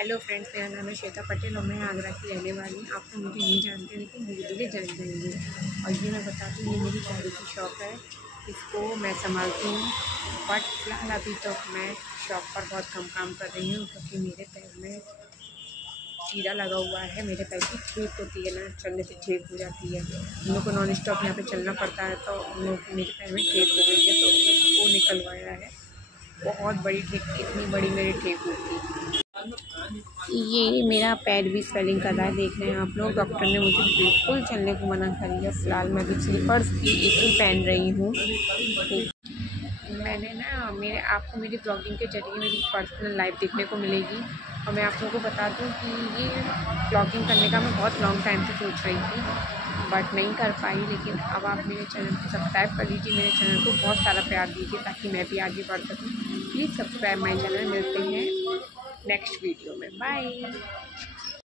Hello friends, मेरा नाम है श्वेता पटेल और मैं आगरा की रहने वाली हूँ। आप तो मुझे नहीं जानते लेकिन धीरे धीरे जान जाएंगे। और ये मैं बताती हूँ, ये मेरी चाय की शॉप है, इसको मैं संभालती हूँ। बट फिलहाल अभी तो मैं शॉप पर बहुत कम काम कर रही हूँ क्योंकि मेरे पैर में कीड़ा लगा हुआ है। मेरे पैर की ठेप होती है ना, चलने से ठेप हो जाती है। हम लोग को नॉन स्टॉप यहाँ पे चलना पड़ता है, तो हम लोग मेरे पैर में ठेप हो गई है, तो उसको निकलवाया है। बहुत बड़ी ठेप, इतनी बड़ी मेरी ठेप हुई थी। ये मेरा पैर भी स्वेलिंग कर रहा है, देख रहे हैं आप लोग। डॉक्टर ने मुझे बिल्कुल चलने को मना कर दिया। फिलहाल मैं अभी स्लीपर्स भी एक ही पहन रही हूँ। मैंने ना आपको मेरी ब्लॉगिंग के जरिए मेरी पर्सनल लाइफ देखने को मिलेगी। और मैं आप लोगों को बता दूँ कि ये ब्लॉगिंग करने का मैं बहुत लॉन्ग टाइम से सोच रही थी, बट नहीं कर पाई। लेकिन अब आप मेरे चैनल को सब्सक्राइब कर लीजिए, मेरे चैनल को बहुत सारा प्यार दीजिए ताकि मैं भी आगे बढ़ सकूँ। Please subscribe my channel. मिलते हैं नेक्स्ट वीडियो में। बाय।